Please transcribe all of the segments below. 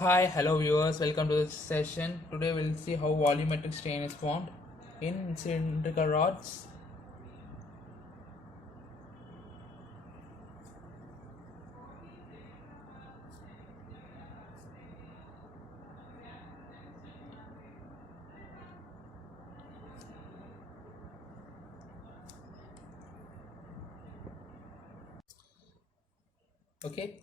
Hi, hello viewers, welcome to this session. Today we'll see how volumetric strain is formed in cylindrical rods. Okay,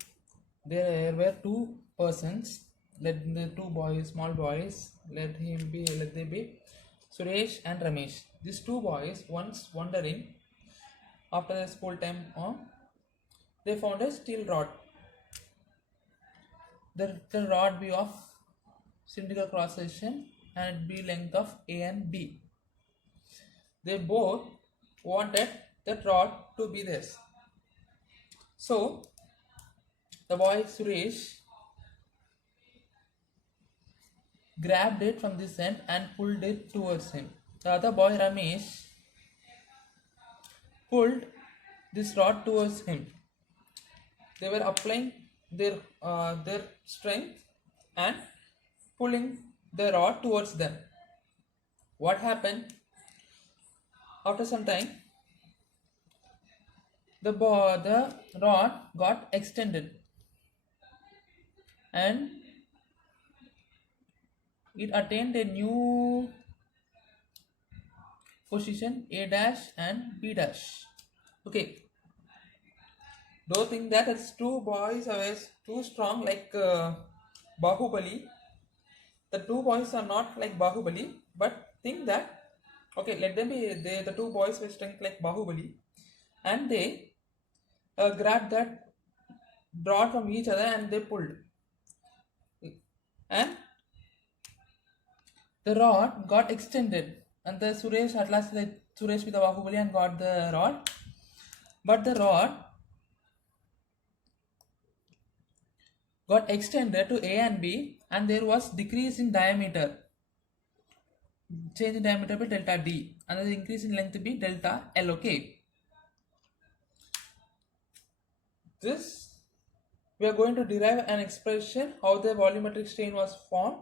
there were two persons. Let the two boys, small boys, let they be Suresh and Ramesh. These two boys once wandering after the school time they found a steel rod. The rod be of cylindrical cross section and be length of A and B. They both wanted that rod to be theirs. So the boy Suresh grabbed it from this end and pulled it towards him. The other boy Ramesh pulled this rod towards him. They were applying their strength and pulling the rod towards them. What happened? After some time, the rod got extended and it attained a new position A dash and B dash. Okay, don't think that it's two boys are too strong like Bahubali. The two boys are not like Bahubali, but think that okay, let them be. The two boys were strength like Bahubali, and they grabbed that rod from each other and they pulled, and the rod got extended. And the Suresh at last, like Suresh with the Bahubali and got the rod, but the rod got extended to A and B, and there was decrease in diameter, change in diameter by delta D, and the increase in length be delta L. Okay, this we are going to derive an expression how the volumetric strain was formed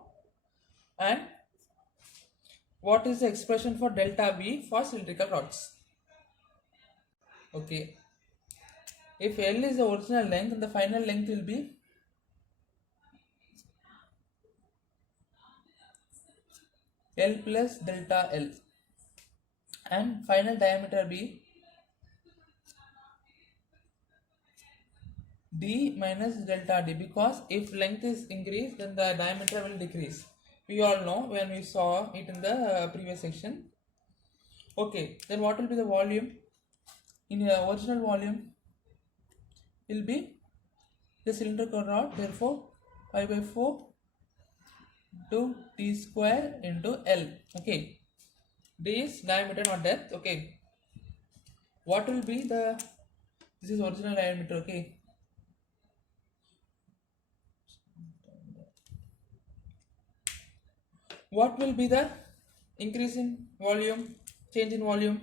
and what is the expression for delta V for cylindrical rods. Okay, if L is the original length, then the final length will be L plus delta L, and final diameter be D minus delta D, because if length is increased then the diameter will decrease. We all know when we saw it in the previous section. Okay, then what will be the volume? In the original volume will be the cylindrical rod, therefore pi by 4 to T square into L. Okay, D is diameter, not depth. Okay, what will be this is original diameter. Okay, what will be the increase in volume, change in volume?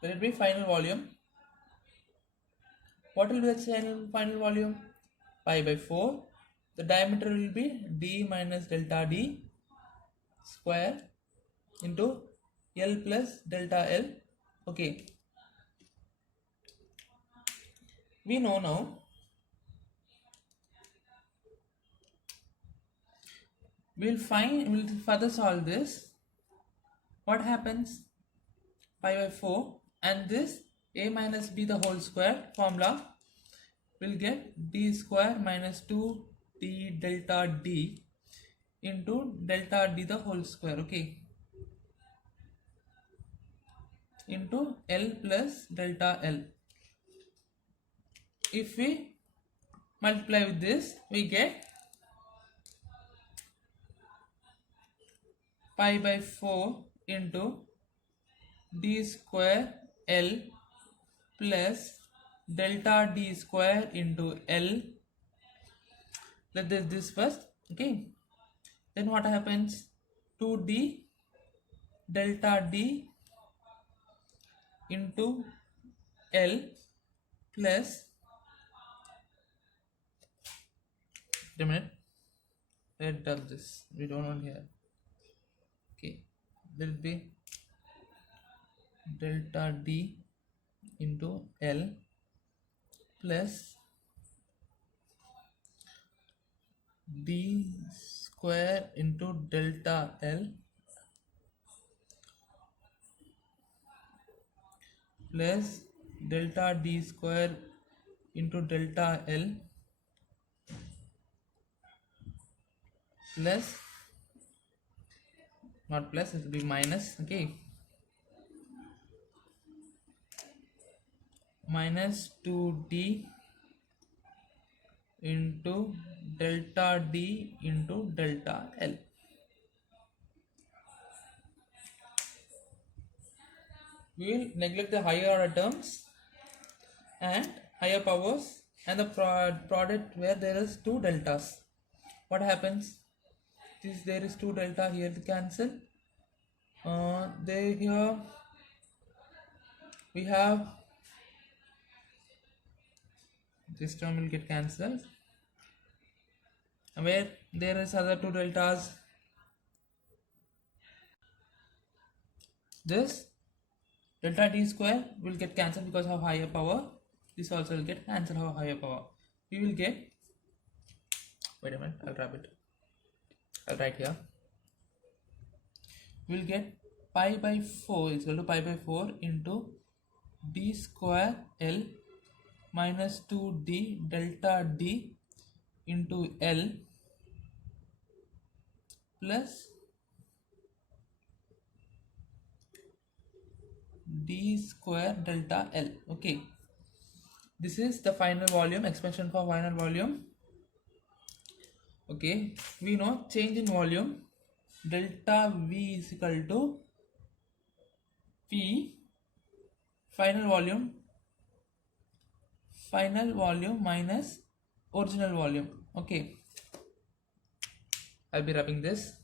Will it be final volume? What will be the final volume? Pi by 4. The diameter will be D minus delta D square into L plus delta L. Okay, we know now. We'll further solve this. What happens? Pi by 4 and this A minus B the whole square formula will get D square minus 2D delta D into delta D the whole square. Okay, into L plus delta L. If we multiply with this, we get pi by 4 into D square L plus delta D square into L. Let this first. Okay, then what happens? 2D delta D into L plus Wait a minute. Let done this. We don't want here. Okay. There will be delta D into L plus D square into delta L plus delta D square into delta L plus, not plus, it will be minus, okay, minus 2D into delta D into delta L. We will neglect the higher order terms and higher powers and the product where there is two deltas. What happens? This there is two delta here to cancel. They here we have this term will get cancelled. Where there is other two deltas, this delta D square will get cancelled because of higher power. This also will get cancelled of higher power. We will get, wait a minute, I'll wrap it. I'll write here. We will get pi by 4 is equal to pi by 4 into D square L minus 2D delta D into L plus D square delta L. Okay, this is the final volume, expression for final volume. Okay, we know change in volume delta V is equal to P final volume minus original volume. Okay, I'll be wrapping this.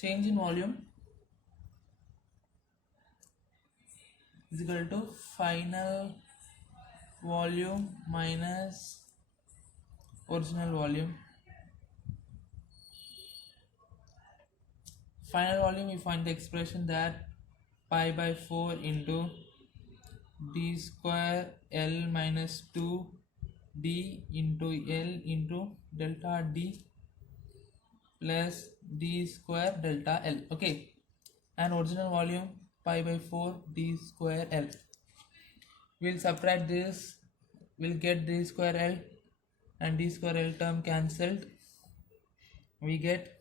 Change in volume is equal to final volume minus original volume. Final volume, we find the expression that pi by 4 into D square L minus 2 D into L into delta D plus D square delta L. Okay, and original volume pi by 4 D square L. We'll subtract this, we'll get D square L and D square L term cancelled. We get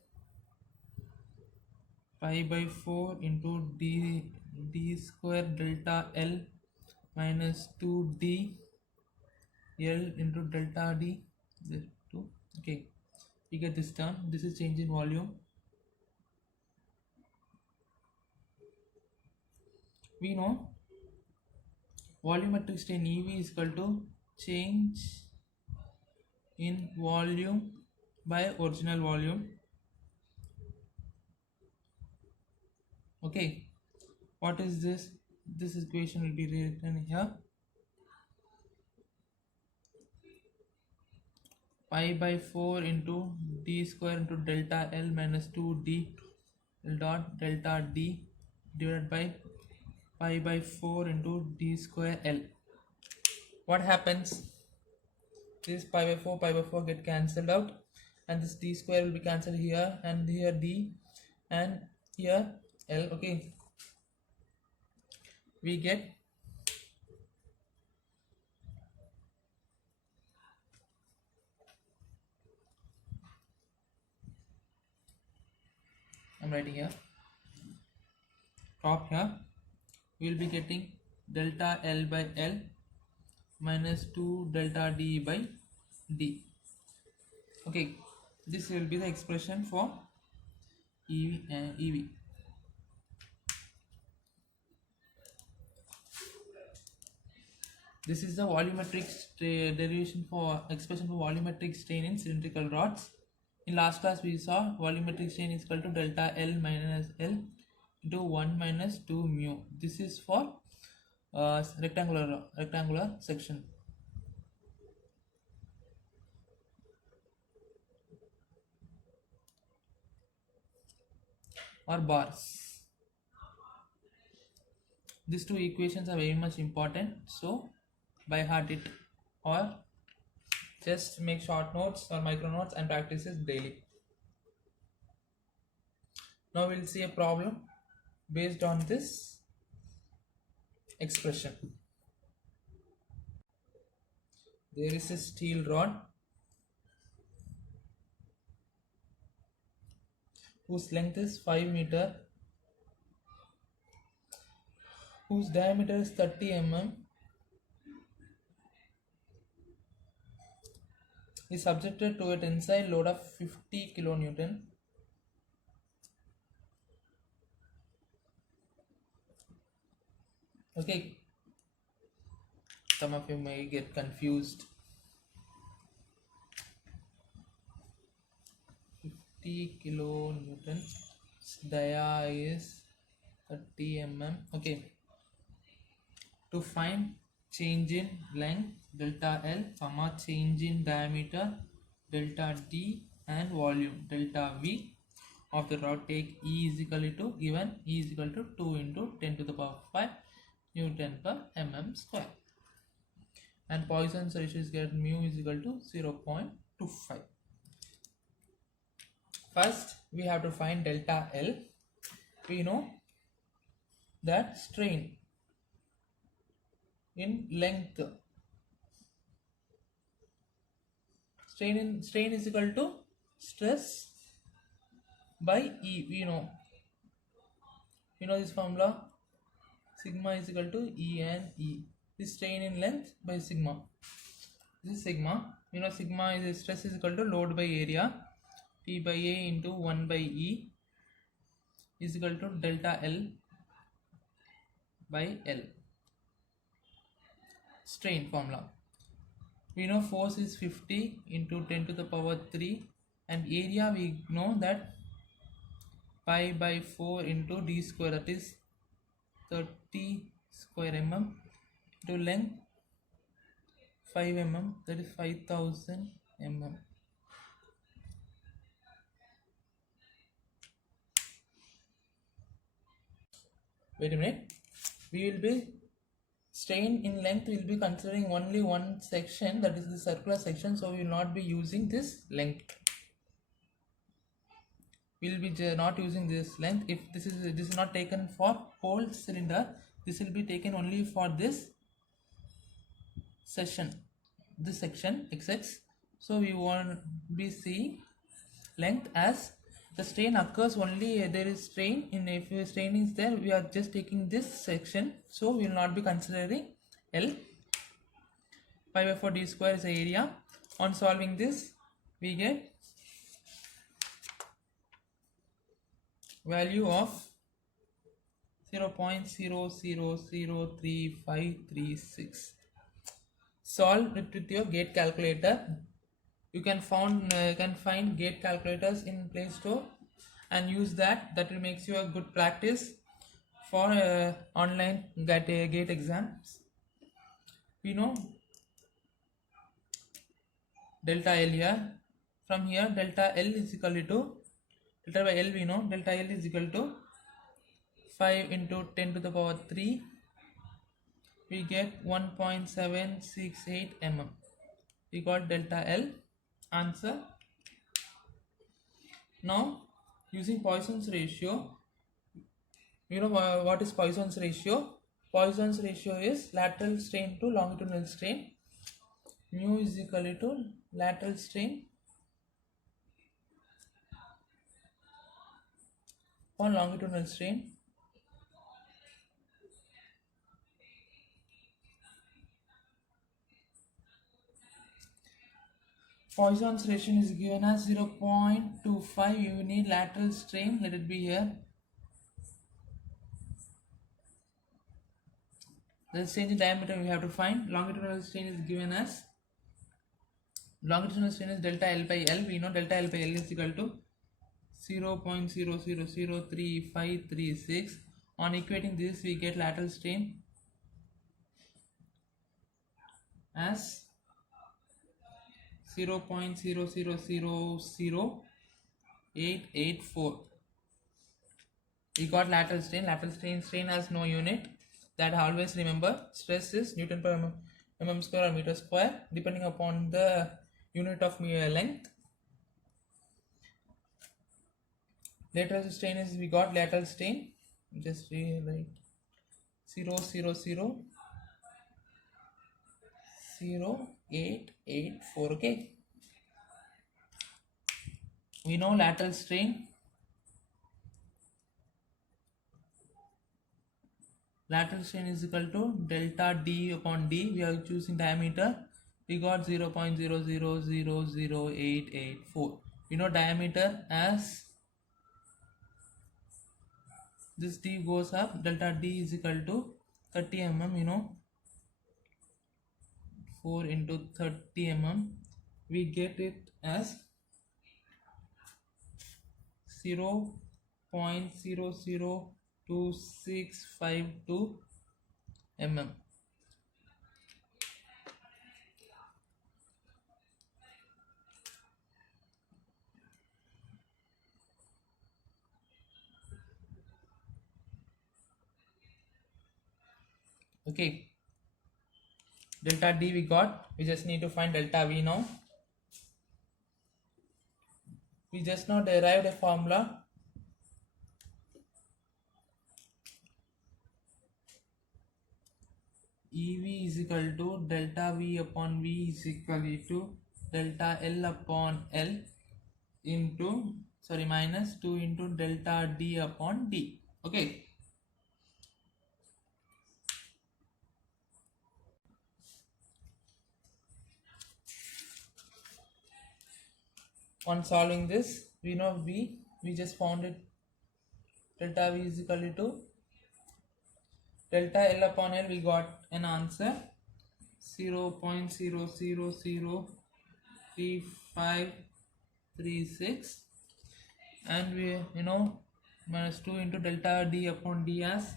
pi by 4 into D square delta L minus 2D L into delta D. Okay, we get this term. This is change in volume. We know volumetric strain EV is equal to change in volume by original volume. Okay, what is this? This equation will be written here. Pi by 4 into D square into delta L minus 2D dot delta D divided by pi by 4 into D square L. What happens? This pi by 4 get cancelled out and this D square will be cancelled here and here D and here L. Okay, we get I'm writing here, top here, we will be getting delta L by L minus 2 delta D by D. Okay, this will be the expression for EV and EV. This is the volumetric derivation for expression for volumetric strain in cylindrical rods. In last class we saw volumetric strain is equal to delta L minus L into 1 minus 2 mu. This is for rectangular section or bars. These two equations are very much important, so by heart it or just make short notes or micro notes and practice it daily. Now we'll see a problem based on this expression. There is a steel rod whose length is 5 meter, whose diameter is 30 mm, is subjected to a tensile load of 50 kilonewton. Okay, some of you may get confused. 50 kilonewton, dia is 30 mm. Okay, to find change in length delta L, comma change in diameter delta D and volume delta V of the rod, take E is equal to, given E is equal to 2 into 10 to the power 5 Newton per mm square, and Poisson's ratio is given mu is equal to 0.25. First we have to find delta L. We know that strain in length, strain is equal to stress by E. We know this formula, sigma is equal to E and E. This strain in length by sigma. This is sigma. Sigma is stress is equal to load by area, P by A into 1 by E is equal to delta L by L. Strain formula. We know force is 50 into 10 to the power 3, and area we know that pi by 4 into d square, that is 30 square mm, into length 5 mm, that is 5000 mm. Wait a minute. We will be strain in length, we will be considering only one section, that is the circular section, so we will not be using this length. We will be not using this length. If this is not taken for whole cylinder, this will be taken only for this section XX. So we won't be seeing length as the strain occurs only, there is strain in, if strain is there, we are just taking this section, so we will not be considering L. Pi by 4 d square is the area. On solving this, we get value of 0.00033536. Solve it with your gate calculator. You can find gate calculators in Play Store and use that. That will make you a good practice for online gate exams. We know delta L here. From here, delta L is equal to, delta by L we know, delta L is equal to 5 into 10 to the power 3. We get 1.768 mm. We got delta L. Answer. Now using Poisson's ratio, you know what is Poisson's ratio? Poisson's ratio is lateral strain to longitudinal strain. Mu is equal to lateral strain upon longitudinal strain. Poisson's ratio is given as 0.25. You need lateral strain, let it be here. The change in diameter we have to find. Longitudinal strain is given as Longitudinal strain is delta L by L. We know delta L by L is equal to 0.00033536. On equating this, we get lateral strain as 0.0000884. We got lateral strain. Strain has no unit. That always remember. Stress is Newton per mm square or meter square, depending upon the unit of length. Lateral strain is, we got lateral strain. Just rewrite 0.0000884. Okay. We know lateral strain. Lateral strain is equal to delta D upon D. We are choosing diameter. We got 0.0000884. We know diameter as this D goes up. Delta D is equal to 30 mm. You know, 4 into 30 mm. We get it as 0.002652 mm. Okay. Delta D we got. We just need to find delta V now. We just now derived a formula. EV is equal to delta V upon V is equal to delta L upon L into, minus 2 into delta D upon D. Okay. On solving this, we know V, we just found it. Delta V is equal to delta L upon L. We got an answer 0.003536, and we minus 2 into delta D upon D as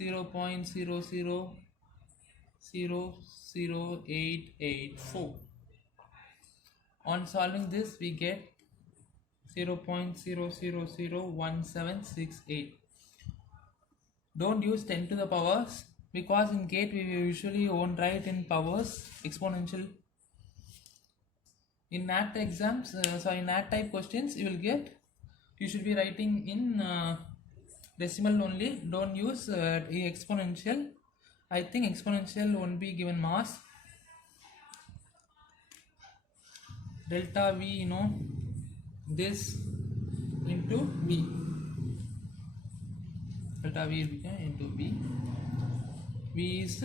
0.000884. On solving this, we get 0.0001768. Don't use 10 to the powers, because in GATE we usually won't write in powers, exponential. In NAT exams, NAT type questions, you should be writing in decimal only. Don't use exponential. I think exponential won't be given mass. Delta V, this into V. Delta V into V. V is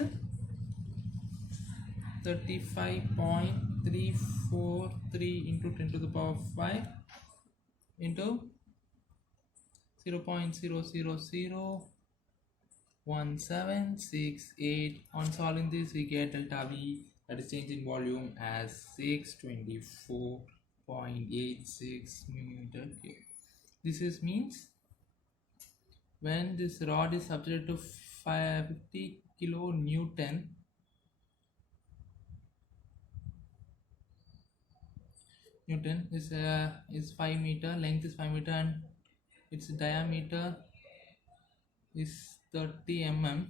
35.343 into 10 to the power 5 into 0.0001768. On solving this, we get delta V, that is change in volume, as 624.86 millimeter cube. This means when this rod is subjected to 50 kilo Newton, is 5 meter, length is 5 meter, and its diameter is 30 mm.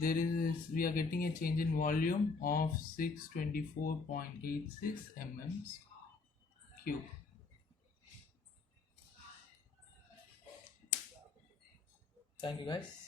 We are getting a change in volume of 624.86 mm cube. Thank you guys.